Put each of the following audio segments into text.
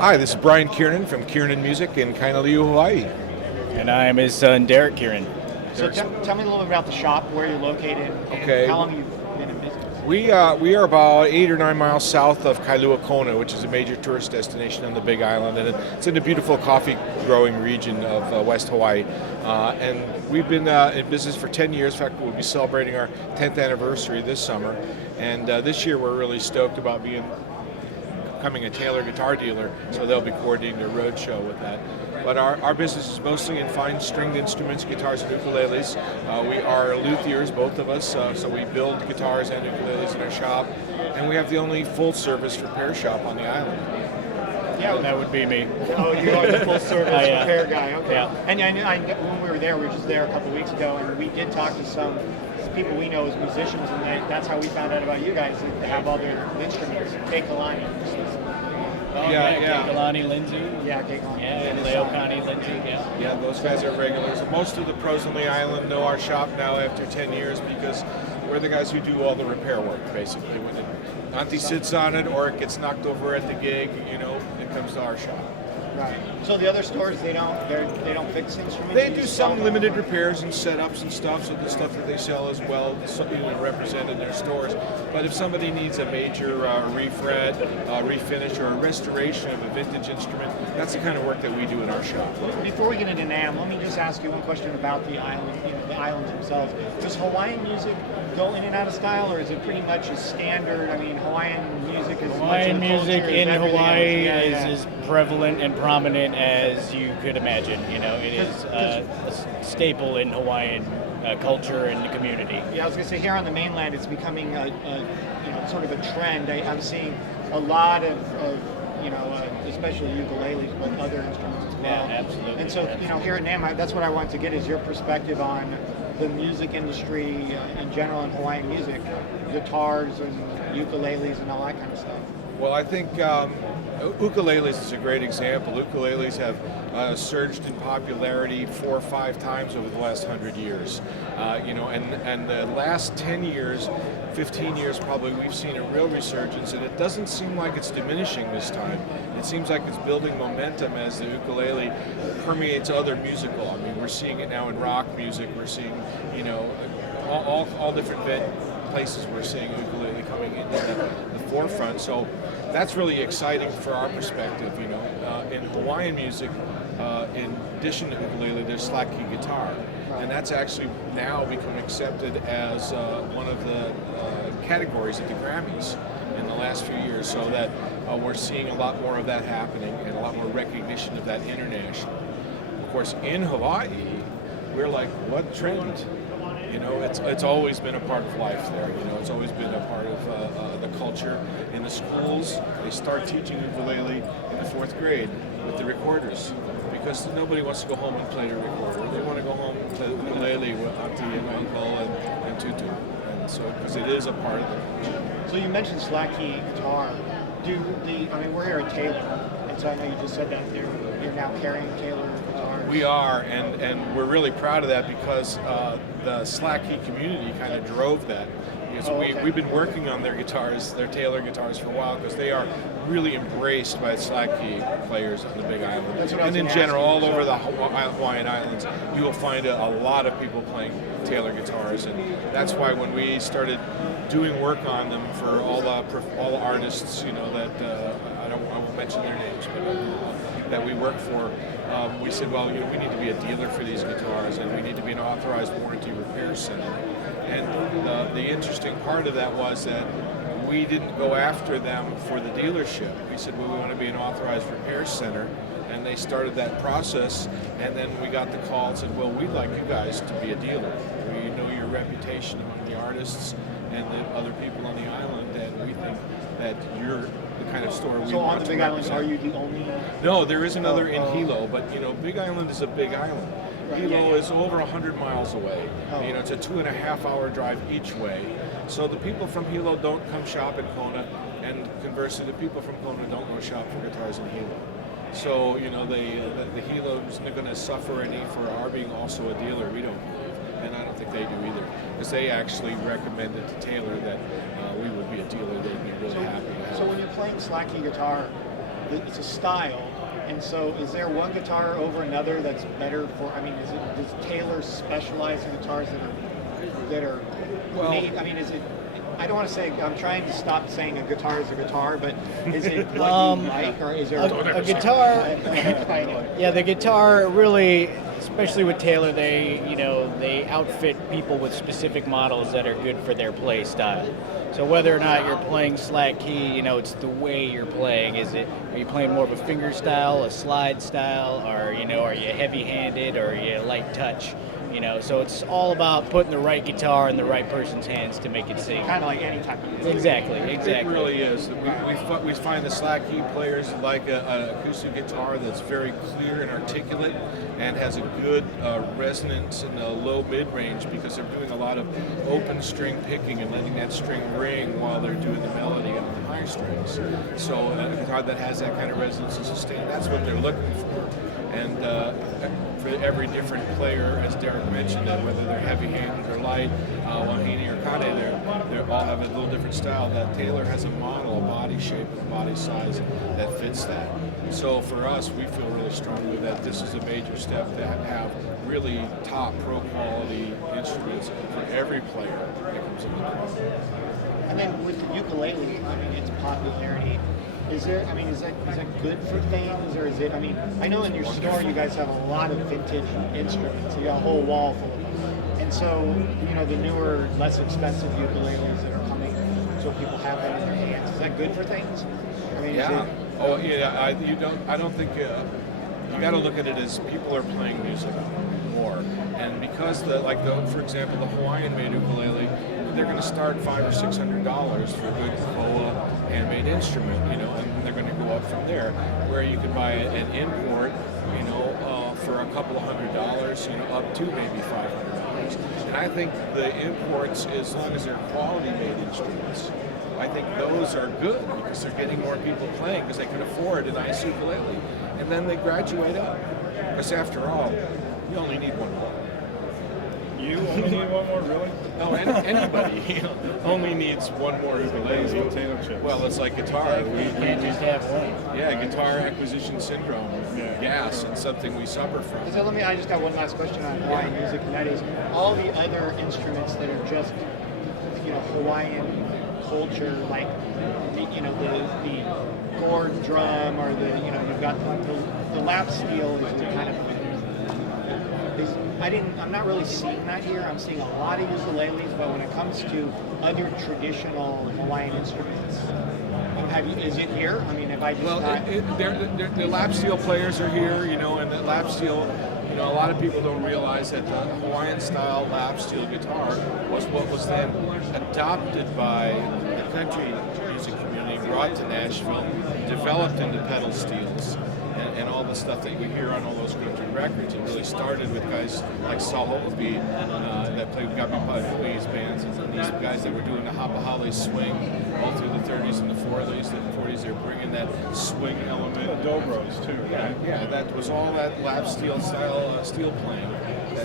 Hi, this is Brian Kiernan from Kiernan Music in Kainaliu, Hawaii. And I am his son, Derek Kieran. So tell me a little bit about the shop, where you're located, and Okay. how long you've been in business. We are about 8 or 9 miles south of Kailua Kona, which is a major tourist destination on the Big Island, and it's in the beautiful coffee growing region of West Hawaii. And we've been in business for 10 years. In fact, we'll be celebrating our 10th anniversary this summer. And this year we're really stoked about becoming a Taylor guitar dealer, so they'll be coordinating a road show with that. But our business is mostly in fine stringed instruments, guitars and ukuleles. We are luthiers, both of us, so we build guitars and ukuleles in our shop. And we have the only full service repair shop on the island. Yeah, That would be me. Oh, you are the full service repair guy. Okay. Yeah. And when we were there, we were just there a couple weeks ago, and we did talk to some people we know as musicians, and that's how we found out about you guys. They have all their instruments. Kainaliu. Yeah. Kainaliu, Lindsay. Yeah, Kainaliu. Yeah, and Leo Connie, Lindsay. Yeah, those guys are regulars. Most of the pros on the island know our shop now after 10 years because we're the guys who do all the repair work, basically. When the auntie sits on it or it gets knocked over at the gig, it comes to our shop. Right. So the other stores, they don't fix instruments. They do some limited repairs and setups and stuff, so the stuff that they sell as well is represented in their stores. But if somebody needs a major refret, refinish, or a restoration of a vintage instrument, that's the kind of work that we do in our shop. Before we get into NAMM, let me just ask you one question about the island, the islands themselves. Does Hawaiian music go in and out of style, or is it pretty much a standard? I mean, Hawaiian music is Hawaiian much of the music culture in as everything Hawaii else. is Yeah. as prevalent and prominent as you could imagine. It is a staple in Hawaiian culture and the community. Yeah, I was going to say here on the mainland, it's becoming a sort of a trend. I'm seeing a lot of especially ukuleles, but other instruments as well. Yeah, absolutely. And so, here at NAMM, that's what I want to get is your perspective on the music industry in general in Hawaiian music, guitars and ukuleles and all that kind of stuff. Well, I think ukuleles is a great example. Ukuleles have surged in popularity 4 or 5 times over the last 100 years. And the last 10 years, 15 years probably, we've seen a real resurgence, and it doesn't seem like it's diminishing this time. It seems like it's building momentum as the ukulele permeates other musical. I mean, we're seeing it now in rock music. We're seeing, all different places we're seeing ukulele coming into the forefront. So that's really exciting for our perspective. In Hawaiian music, in addition to ukulele, there's slack key guitar, and that's actually now become accepted as one of the categories at the Grammys in the last few years. So that we're seeing a lot more of that happening and a lot more recognition of that internationally. Of course, in Hawaii, we're like, what trend? It's always been a part of life there. It's always been a part of the culture. In the schools, they start teaching ukulele in the 4th grade with the recorders because nobody wants to go home and play the recorder. They want to go home and play the ukulele with auntie and uncle and tutu. And so, because it is a part of the culture. So you mentioned slack key guitar. We're here at Taylor, and so I know you just said that you're now carrying Taylor guitars. We are, and we're really proud of that because the slack key community kind of drove that. Because we've been working on their guitars, their Taylor guitars, for a while because they are really embraced by slack key players on the Big Island. And in general, all over the Hawaiian Islands, you will find a lot of people playing Taylor guitars, and that's why when we started doing work on them for all the artists, that I won't mention their names, but that we work for, we said, well, we need to be a dealer for these guitars, and we need to be an authorized warranty repair center. And the interesting part of that was that we didn't go after them for the dealership. We said, well, we want to be an authorized repair center, and they started that process, and then we got the call and said, well, we'd like you guys to be a dealer. We know your reputation among the artists and the other people on the island, and we think that you're the kind of store we want to represent. So on the Big Island, are you the only? No, there is another in Hilo, but Big Island is a big island. Hilo is over 100 miles away. It's a 2.5-hour drive each way. So the people from Hilo don't come shop in Kona, and conversely, the people from Kona don't go shop for guitars in Hilo. So the Hilo is not going to suffer any for our being also a dealer. We don't believe, and I don't think they do either, because they actually recommended to Taylor that we would be a dealer. They'd be really happy. So when you're playing slack key guitar, it's a style. And so, is there one guitar over another that's better for? I mean, does Taylor specialize in guitars that are Well, made? I mean, is it? I don't want to say. I'm trying to stop saying a guitar is a guitar, but is it what you like, or is there a guitar? Yeah, the guitar really, especially with Taylor, they outfit people with specific models that are good for their play style. So whether or not you're playing slack key, it's the way you're playing. Are you playing more of a finger style, a slide style, or are you heavy-handed, or are you light touch? So it's all about putting the right guitar in the right person's hands to make it sing. Kind of like any type of music. Exactly. It really is. We find the slack key players like an acoustic guitar that's very clear and articulate and has a good resonance in the low mid-range because they're doing a lot of open string picking and letting that string ring while they're doing the melody on the high strings. So a guitar that has that kind of resonance and sustain, that's what they're looking for. And for every different player, as Derek mentioned, that whether they're heavy-handed or light, Wahine or Kade, they all have a little different style. That Taylor has a model, a body shape, a body size that fits that. So for us, we feel really strongly that this is a major step to have really top pro quality instruments for every player that comes in the door. And then with the ukulele, I mean, its popularity. Is that good for things, or is it? I mean, I know in your store you guys have a lot of vintage instruments. You got a whole wall full of them. And so, the newer, less expensive ukuleles that are coming, so people have that in their hands. Is that good for things? I mean, Yeah. I don't think you got to look at it as people are playing music more, and because for example, the Hawaiian-made ukulele, they're going to start $500 or $600 for a good koa handmade instrument, and they're going to go up from there. Where you can buy an import, for a couple of $100, up to maybe $500. And I think the imports, as long as they're quality-made instruments, I think those are good because they're getting more people playing because they can afford a nice ukulele, and then they graduate up. Because after all, you only need one more. You only need one more, really? No, anybody only needs one more ukulele. Potato chips. Well, it's like guitar. We Can't just have one. yeah, guitar acquisition syndrome. Yeah. Yes, and something we suffer from. So I just got one last question on Hawaiian music, and that is all the other instruments that are just, Hawaiian culture, like, the gourd drum, or you've got the lap steel is kind of, I'm not really seeing that here. I'm seeing a lot of ukuleles, but when it comes to other traditional Hawaiian instruments, is it here? I mean, have I just not... the lap steel players are here, and the lap steel, a lot of people don't realize that the Hawaiian style lap steel guitar was what was then adopted by the country music community, brought to Nashville, developed into pedal steels. And all the stuff that we hear on all those country records. It really started with guys like Saul Holtby that played Gabi Pahui's bands, and these guys that were doing the Hapahale swing all through the 30s and the 40s and 40s. They're bringing that swing element. The Dobros, too, right? Yeah, that was all that lap steel style steel playing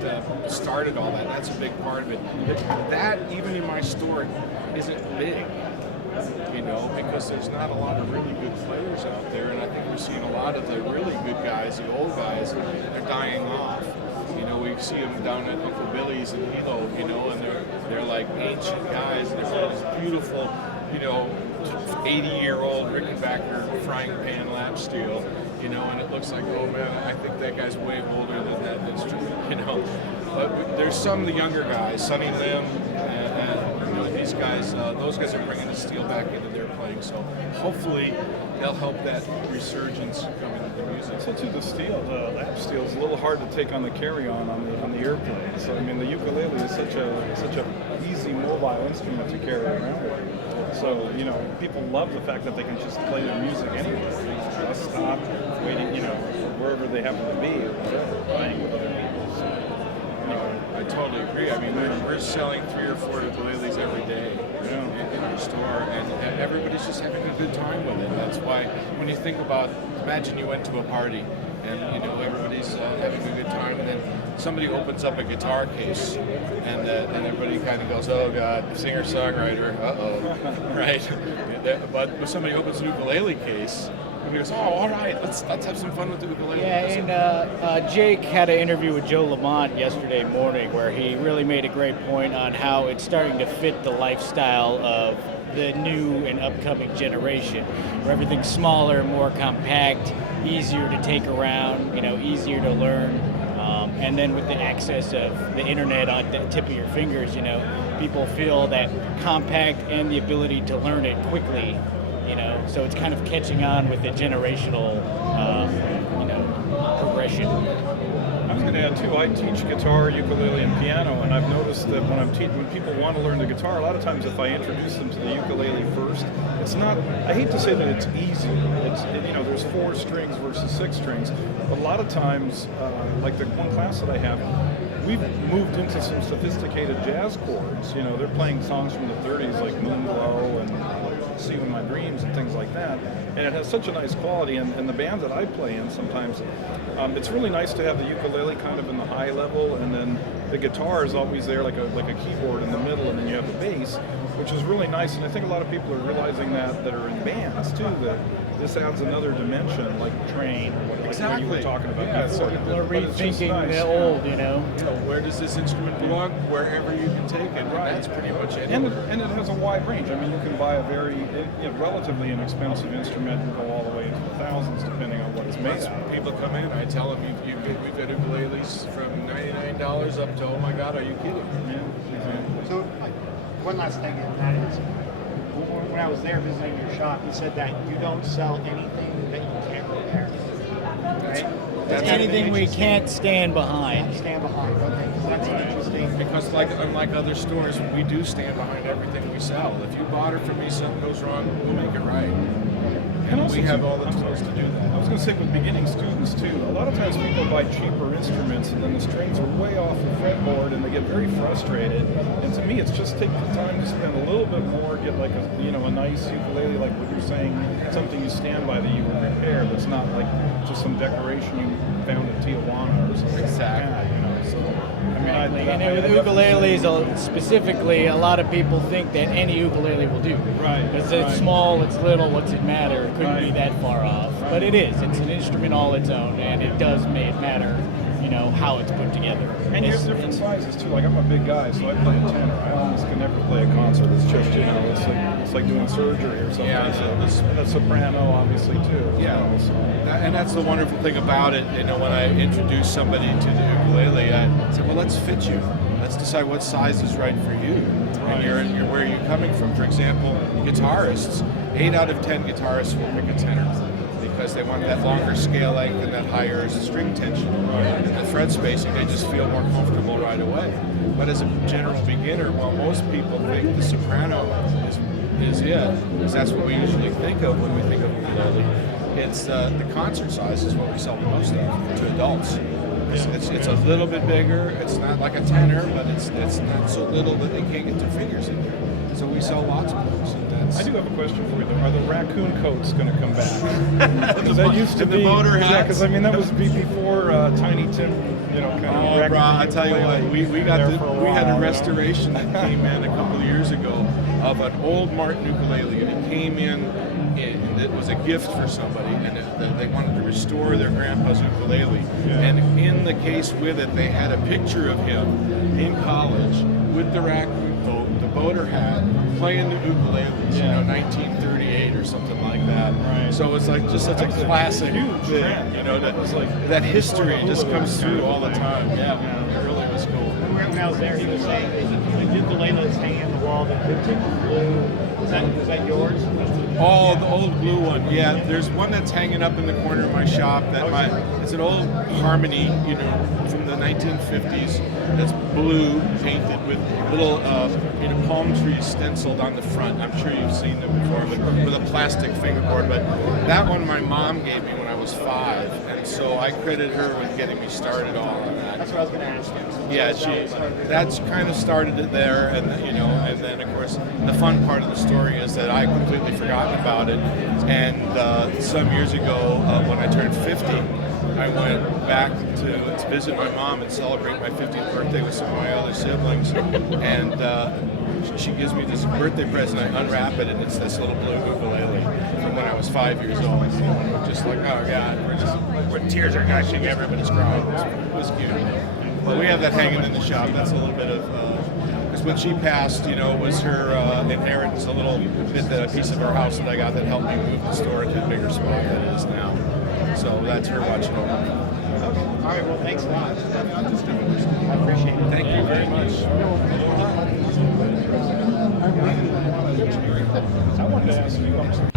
that started all that. That's a big part of it. That, even in my store, isn't big. Because there's not a lot of really good players out there, and I think we're seeing a lot of the really good guys, the old guys, they're dying off. We see them down at Uncle Billy's in Hilo, and they're like ancient guys, and they're got this beautiful, 80-year-old Rickenbacker frying pan lap steel, and it looks like, oh man, I think that guy's way older than that instrument, But there's some of the younger guys, Sonny Lim, these guys, those guys are bringing the steel back into their playing, so hopefully they'll help that resurgence come into the music. So too, the lap steel is a little hard to take on the carry-on on the airplane. So I mean, the ukulele is such a easy mobile instrument to carry around with. So people love the fact that they can just play their music anywhere, bus stop, waiting, wherever they happen to be, or playing with other people. So, I totally agree. I mean, we're selling 3 or 4 ukuleles every day in our store, and everybody's just having a good time with it. That's why when you think about, imagine you went to a party, and everybody's having a good time, and then somebody opens up a guitar case, and everybody kind of goes, oh God, singer-songwriter, uh-oh, right? But when somebody opens an ukulele case, he goes, oh, all right, let's have some fun with the ukulele. Yeah, and Jake had an interview with Joe Lamont yesterday morning where he really made a great point on how it's starting to fit the lifestyle of the new and upcoming generation, where everything's smaller, more compact, easier to take around, easier to learn. And then with the access of the internet on the tip of your fingers, people feel that compact and the ability to learn it quickly, so it's kind of catching on with the generational, progression. I was going to add too, I teach guitar, ukulele, and piano, and I've noticed that when when people want to learn the guitar, a lot of times if I introduce them to the ukulele first, it's not, I hate to say that it's easy. There's 4 strings versus 6 strings. But a lot of times, like the one class that I have, we've moved into some sophisticated jazz chords. They're playing songs from the 30s like Moonglow and See You in My Dreams and things like that. And it has such a nice quality. And the band that I play in sometimes, it's really nice to have the ukulele kind of in the high level, and then the guitar is always there like a keyboard in the middle, and then you have the bass, which is really nice. And I think a lot of people are realizing that are in bands too, that this adds another dimension, like Train, like you were talking about before. People are But it's just rethinking nice. the old, Where does this instrument belong? Wherever you can take it. Right. And that's pretty much it. And it has a wide range. I mean, you can buy a relatively inexpensive instrument and go all the way into the thousands, depending on what it's made Once out of. people come in, I tell them, we've got ukuleles from $99 up to, oh my God, are you kidding? Yeah, exactly. So, one last thing, and that is, when I was there visiting your shop, you said that you don't sell anything that you can't repair. Right? That's anything we interesting. can't stand behind. Stand behind. Okay, so that's interesting. Because unlike other stores, we do stand behind everything we sell. If you bought it from me, something goes wrong, we'll make it right. And also we have all the I'm tools to do that. I was going to say with beginning students too, a lot of times people buy cheaper instruments and then the strings are way off the fretboard and they get very frustrated. And to me, it's just take the time to spend a little bit more, get like a nice ukulele, like what you're saying, something you stand by that you would repair. That's not like just some decoration you found in Tijuana or something. Exactly. Like that, So, I mean, And with ukuleles, specifically, a lot of people think that any ukulele will do. Right, Because it's right. small, it's little, what's it matter? It couldn't be Right. that far off. But it is. It's an instrument all its own, and it does matter, how it's put together. And you have different sizes too. Like I'm a big guy, so I play a tenor. I almost can never play a concert that's just it's like doing surgery or something. Yeah, and a soprano obviously too. Yeah, So. and that's the wonderful thing about it. When I introduce somebody to the ukulele, I say, well, let's fit you. Let's decide what size is right for you. Right. And you're where you're coming from. For example, guitarists, 8 out of 10 guitarists will pick a tenor because they want that longer scale length and that higher string tension and the fret spacing. They just feel more comfortable right away. But as a general beginner, while most people think the soprano is it, because that's what we usually think of when we think of ukulele, it's the concert size is what we sell the most of to adults. It's a little bit bigger. It's not like a tenor, but it's not so little that they can't get their fingers in there. So we sell lots of those. I do have a question for you though. Are the raccoon coats going to come back? Because that used to And the be motor hats. Yeah, because I mean that was before Tiny Tim, kind of. Oh, bro, I tell you what, we had a while, restoration that came in a couple of years ago of an old Martin ukulele, and it came in. It was a gift for somebody, and they wanted to restore their grandpa's ukulele. Yeah. And in the case with it, they had a picture of him in college with the raccoon coat, the boater hat, playing the ukuleles. 1938 or something like that. Right. So it's like just such a classic huge thing. trend. That was like that history before just Hula comes kind through of all the thing. time. Yeah, it really was cool. When I was there, he was saying the ukulele that's hanging on the wall, the vintage blue. Is that yours? Oh, the old blue one. Yeah, there's one that's hanging up in the corner of my shop. It's an old Harmony, from the 1950s. That's blue, painted with little, palm trees stenciled on the front. I'm sure you've seen them before, but with a plastic fingerboard. But that one my mom gave me when I was 5, and so I credit her with getting me started all on that. That's what I was going to ask you. Yeah, that's kind of started it there, and and then of course the fun part of the story is that I completely forgotten about it, and some years ago when I turned 50, I went back to visit my mom and celebrate my 50th birthday with some of my other siblings, and she gives me this birthday present. I unwrap it, and it's this little blue ukulele from when I was 5 years old. Just like, oh God, we're tears are gushing, everybody's crying. It was cute. Well, we have that hanging in the shop. That's a little bit of, because when she passed, it was her inheritance, a little bit, a piece of her house that I got that helped me move the store to a bigger spot than it is now. So that's her watching over me. Okay. All right. Well, thanks a lot. I appreciate it. Thank you very much. I wanted to ask you.